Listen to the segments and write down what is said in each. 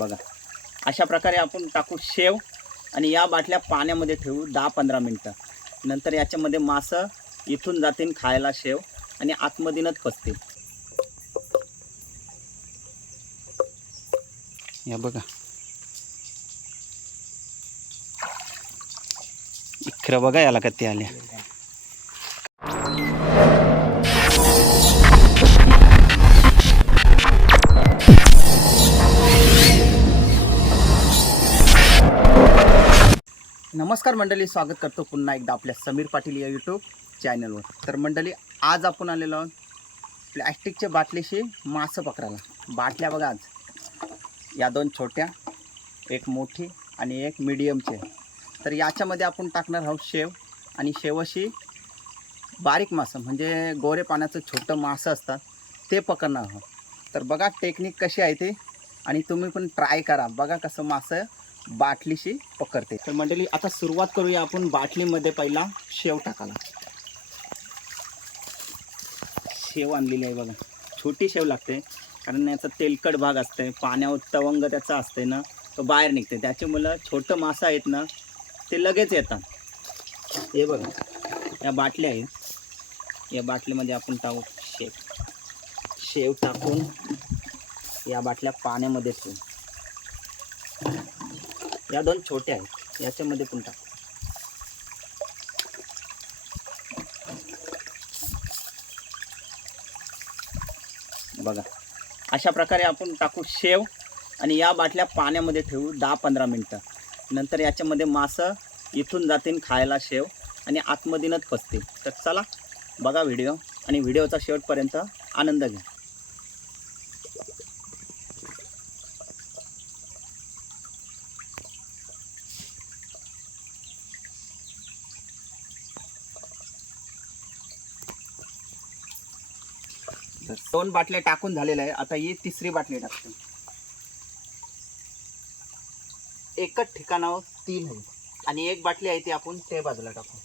बघा. अशा प्रकारे आपण टाकू शेव आणि या बाटल्या पाण्यामध्ये ठेवू दहा पंधरा मिनटं. नंतर याच्यामध्ये मासं इथून जातील खायला शेव आणि आतमधूनच फसतील. या बघा. इखरं बघा याला कत्ती आल्या. नमस्कार मंडळी स्वागत करतो पुन्हा एकदा आपल्या समीर पाटील या यूट्यूब चॅनलवर तर मंडळी आज आपण आलेलो आहोत प्लॅस्टिकच्या बाटलीशी मासं पकडायला. बाटल्या बघा आज. या दोन छोट्या एक मोठी आणि एक मिडियमचे तर याच्यामध्ये आपण टाकणार आहोत शेव आणि शेवशी बारीक मासं म्हणजे गोरे पाण्याचं छोटं मासं असतात ते पकडणार आहोत. तर बघा टेक्निक कशी आहे ते आणि तुम्ही पण ट्राय करा. बघा कसं मासं बाटलीशी पकडते. तर मंडळी आता सुरुवात करूया आपण बाटलीमध्ये पहिला शेव टाकायला. शेव आणलेली आहे बघा. छोटी शेव लागते कारण याचा तेलकट भाग असते पाण्यावर तवंग त्याचा असते ना तो बाहेर निघते त्याच्यामुळं छोटं मासं आहेत ना ते लगेच येतात. हे बघा या बाटल्या आहेत. या बाटलीमध्ये आपण टाकू शेव. शेव टाकून या बाटल्या पाण्यामध्ये ठेवू. या दोन छोट्या आहेत. याच्यामध्ये पण टाकू. बघा. अशा प्रकारे आपण टाकू शेव आणि या बाटल्या पाण्यामध्ये ठेवू दहा पंधरा मिनटं. नंतर याच्यामध्ये मासं इथून जातील खायला शेव आणि आतमधूनच फसतील तर चला बघा व्हिडिओ आणि व्हिडिओचा शेवटपर्यंत आनंद घ्या. दोन बाटल्या टाकून झालेल्या आहे. आता ही तिसरी बाटली टाकतो. एकच ठिकाणावर तीन आहे आणि एक बाटली आहे ती आपण ते बाजूला टाकू.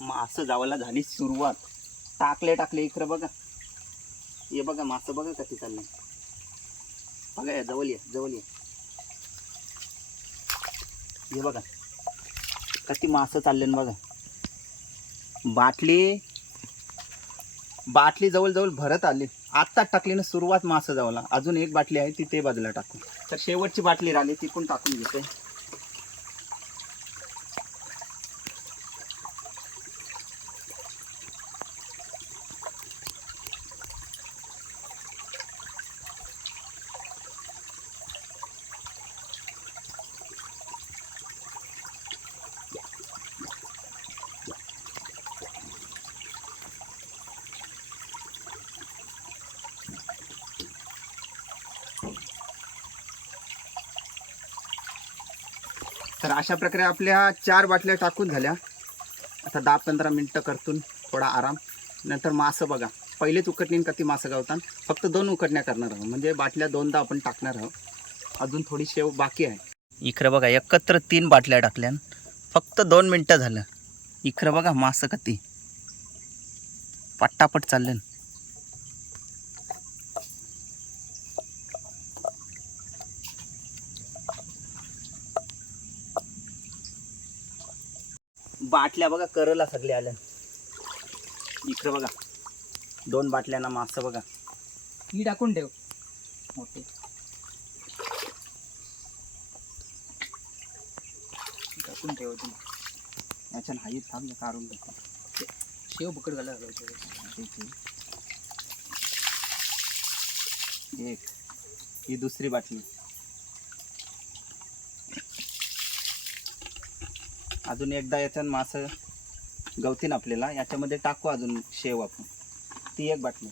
मासं जावायला झाली सुरुवात. टाकले टाकले इकडं बघा. हे बघा मासं बघा कधी चाललंय बघा या जवळ ये जवळ ये. हे बघा. किती मासं चालले ना बघा. बाटली बाटली जवळजवळ भरत आली. आत्ता टाकली ना सुरुवात मासं जवळला अजून एक बाटली आहे ती ते बाजूला टाकू. तर शेवटची बाटली राहिली ती पण टाकून घेते. तर अशा प्रकारे आपल्या चार बाटल्या टाकून झाल्या. आता दहा पंधरा मिनटं करतून थोडा आराम. नंतर मासं बघा. पहिलेच उकडणीन कधी मासं गावतात फक्त दोन उकटण्या करणार आहोत. म्हणजे बाटल्या दोनदा आपण टाकणार आहोत. अजून थोडी शेव बाकी आहे. इकडं बघा एकत्र तीन बाटल्या टाकल्या फक्त दोन मिनटं झालं. इकडं बघा मासं कधी. पट्टापट चाललं बाटल्या बघा करला सगळे आल्या इकडं बघा दोन बाटल्यांना मासं बघा. ही टाकून ठेव. मोठे. टाकून ठेव तुम्ही याच्या हाईत थांब काढून टाकू शेव बुकड घाला घालायचं एक. ही दुसरी बाटली. अजून एकदा याच्यात मासं गवतीन आपल्याला. याच्यामध्ये टाकू अजून शेव आपण. ती एक बाटली.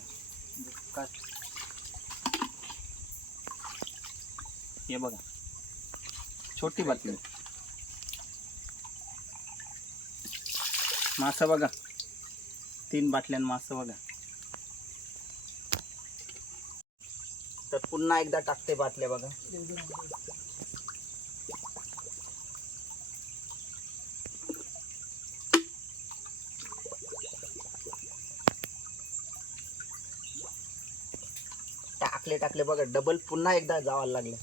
हे बघा. छोटी बाटली. मासं बघा. तीन बाटल्यान मासं बघा. तर पुन्हा एकदा टाकते बाटल्या बघा. टाकले टाकले बघा डबल पुन्हा एकदा जावायला लागले.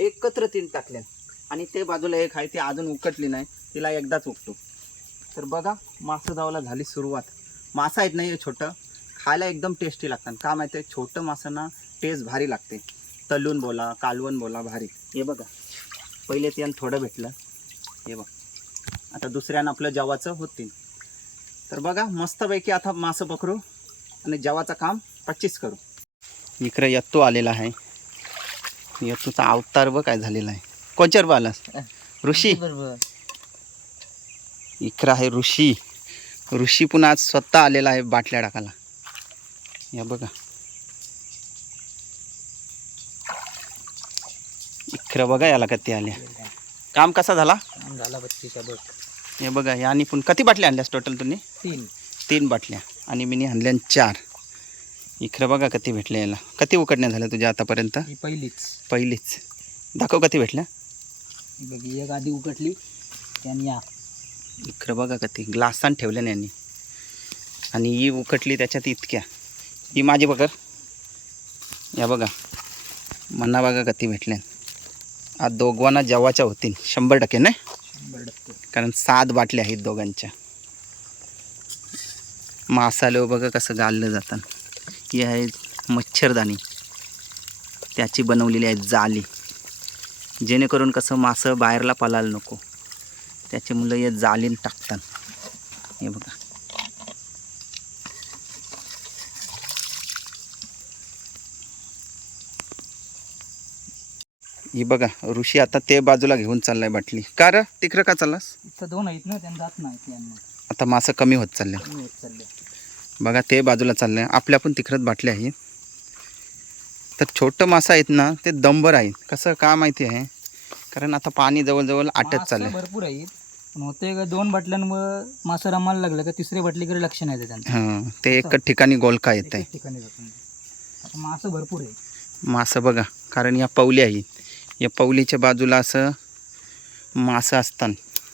एकत्र तीन टाकले. आणि ते बाजूला एक आहे ती अजून उकटली नाही तिला एकदाच उकटू. तर बघा मासं जावायला झाली सुरुवात. मासा आहेत नाही हे छोटं. खायला एकदम टेस्टी लागतात. का माहिती आहे छोटं मासांना टेस्ट भारी लागते. तलून बोला कालवण बोला भारी. हे बघा. पहिले त्यानं थोडं भेटलं. हे बघ. आता दुसऱ्यानं आपलं जवाचं होतील. तर बघा मस्तपैकी आता मासं पकडू आणि जवाचं काम पच्चीस करू. इकडे यत्तू आलेला आहे. यत्तूचा अवतार बघ काय झालेला आहे. कोणच्यावर बा आलास? ऋषी. इकडं आहे ऋषी. ऋषी पुन्हा आज स्वतः आलेला आहे बाटल्या टाकायला. या बघा. इकडं बघा याला कधी आल्या. काम कसा झाला? झाला बघ. हे बघा या आणि पुन्हा किती बाटल्या आणल्यास टोटल तुम्ही? तीन. तीन बाटल्या. आणि मी आणल्या चार. इकडं बघा किती भेटल्या याला. किती उकडण्या झाल्या तुझ्या आतापर्यंत? ही पहिलीच. पहिलीच. दाखव किती भेटल्या. ही बघ ही एक आधी उकटली त्याने या. इकडं बघा किती. ग्लासान ठेवल्या यांनी. आणि ही उकटली त्याच्यात इतक्या. ही माझी बघर या बघा. मना बघा किती भेटल्या. आज दोघांना जेवाच्या होतील. शंभर टक्के नाही? शंभर टक्के. कारण सात बाटल्या आहेत दोघांच्या. मासाले बघा कसं गाळलं जातं. ही आहे मच्छरदाणी. त्याची बनवलेली आहे जाली. जेणेकरून कसं मासं बाहेरला पलायला नको. त्याची मुलं हे जालीन टाकतात. हे बघा. ही बघा ऋषी आता ते बाजूला घेऊन चाललाय बाटली. का र तिकडं का चाललास? इथं दोन आहेत ना त्यांना जात नाही आता मासं कमी होत कमी होत चालले बघा ते बाजूला चाललंय. आपल्या पण तिकडत बाटल्या आहेत. तर छोटं मासं आहेत ना ते दंबर आहेत. कसं का माहिती आहे? कारण आता पाणी जवळजवळ आटत मासं चाललंय. भरपूर आहेत. पण होते का दोन बाटल्यांमुळं मासं रमायला लागलं का तिसऱ्या बाटलीकडे लक्ष नाही देत त्यांचं. हां ते एकच ठिकाणी गोलका येत आहे एकच ठिकाणी जातं. आता मासं भरपूर आहे मासं बघा कारण या पवली आहेत. या पवलीच्या बाजूला असं मासं असतात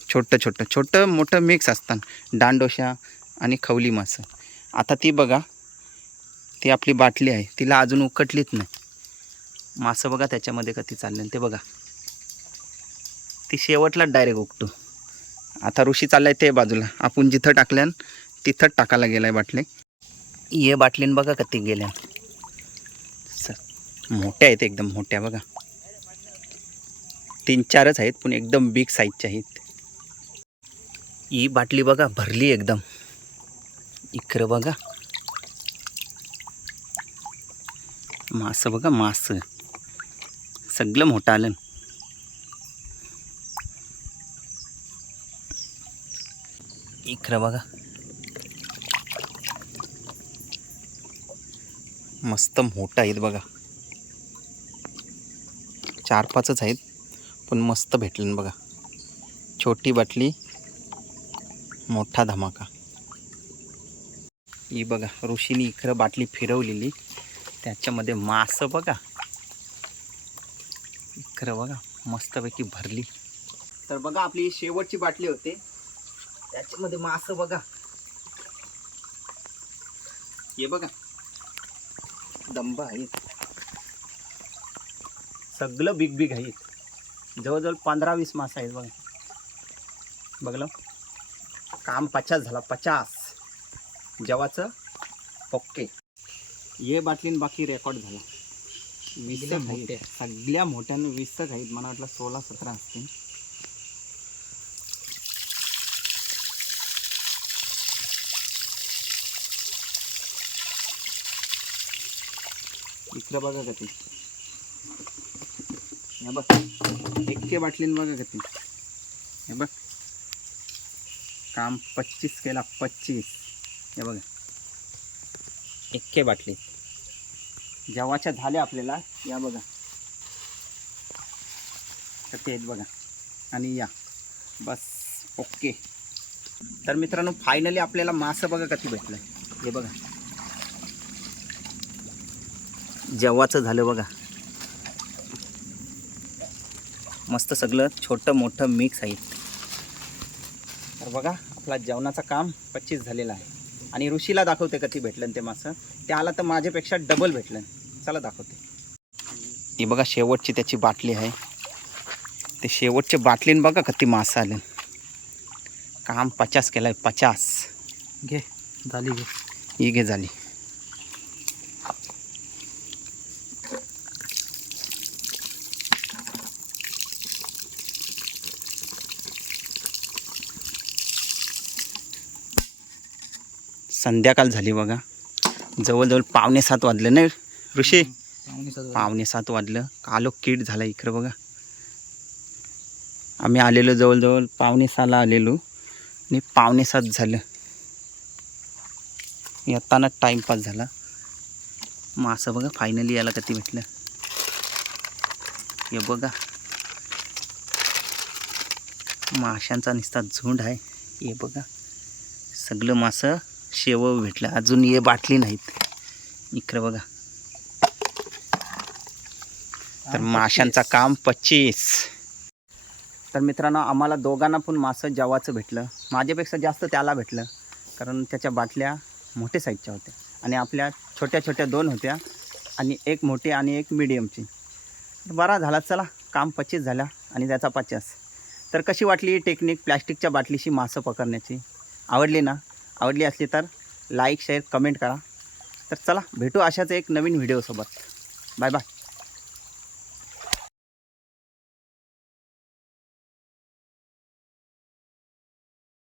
छोटं छोटं छोटं मोठं मिक्स असतात दांडोशा आणि खवली मासं. आता ती बघा ती आपली बाटली आहे तिला अजून उकटलीच नाही. मासं बघा त्याच्यामध्ये कधी चालले ते बघा. ती शेवटलाच डायरेक्ट उकटू. आता ऋषी चाललाय ते बाजूला. आपण जिथं टाकल्यान तिथंच टाकायला गेलाय बाटली. ये बाटलीन बघा कधी गेल्या. सर मोठ्या आहेत एकदम मोठ्या बघा. तीन चारच आहेत पण एकदम बिग साईजचे आहेत. ही बाटली बघा भरली एकदम. इकडं बघा. मासं बघा मासं. सगळं मोठं आलं. इकडं बघा. मस्त मोठं आहेत बघा. चार पाचच आहेत. पण मस्त भेटलं बघा. छोटी बाटली मोठा धमाका. ही बघा ऋषीने इकडं बाटली फिरवलेली. त्याच्यामध्ये मासं बघा. इकडं बघा मस्तपैकी भरली. तर बघा आपली शेवटची बाटली होती. त्याच्यामध्ये मासं बघा. हे बघा. दंब आहेत. सगळं बिग बिग आहेत. जवळजवळ पंधरा वीस मास आहेत बघा. बघलं? काम पचास झाला पचास. जेवाचं? ओके. ये बाटलीन बाकी रेकॉर्ड झाला. वीस. सगळ्या मोठ्यानं वीस आहेत. मला वाटलं सोळा सतरा असतील. इकडं बघा का ते? हे बघ. एक्के बाटलीन बघा का ते हे बघ. काम पच्चीस केला पच्चीस. हे बघा. एक्के बाटली. जेव्हाच्या झाल्या आपल्याला या बघा. तर ते आहेत बघा. आणि या. बस. ओके. तर मित्रांनो फायनली आपल्याला मासं बघा कधी भेटलं हे बघा. जेव्हाचं झालं बघा. मस्त सगळं छोटं मोठं मिक्स आहे. तर बघा आपला जेवणाचं काम पच्चीस झालेलं आहे. आणि ऋषीला दाखवते कधी भेटलं ते मासं. ते तर माझ्यापेक्षा डबल भेटलं. चला दाखवते. ही बघा शेवटची त्याची बाटली आहे. ते शेवटच्या बाटलीन बघा कधी मासं आले. काम पचास केलं आहे पचास. घे झाली घे. ही घे झाली. संध्याकाळ झाली बघा. जवळजवळ पावणे सात वाजले नाही. ऋषी. पावणे सात वाजलं. कालो किट झाला इकडं बघा. आम्ही आलेलो जवळजवळ पावणे सहाला आलेलो. आणि पावणे सात झालं. येताना टाईमपास झाला. मग असं बघा फायनली याला कधी भेटलं. हे बघा. माशांचा नुसता झुंड आहे. हे बघा. सगळं मासं. शेव भेटलं. अजून ये बाटली नाहीत. इकडं बघा. तर माशांचा काम पच्चीस. तर मित्रांनो आम्हाला दोघांना पण मासं जवाचं भेटलं. माझ्यापेक्षा जास्त त्याला भेटलं. कारण त्याच्या बाटल्या मोठ्या साईजच्या होत्या. आणि आपल्या छोट्या छोट्या दोन होत्या. आणि एक मोठी आणि एक मिडियमची बरा झाला. चला काम पच्चीस झाला आणि त्याचा पचास. तर कशी वाटली ही टेक्निक प्लॅस्टिकच्या बाटलीशी मासं पकडण्याची? आवडली ना? आवडली असली तर लाईक शेअर कमेंट करा. तर चला भेटू अशाच एक नवीन व्हिडिओसोबत बाय बाय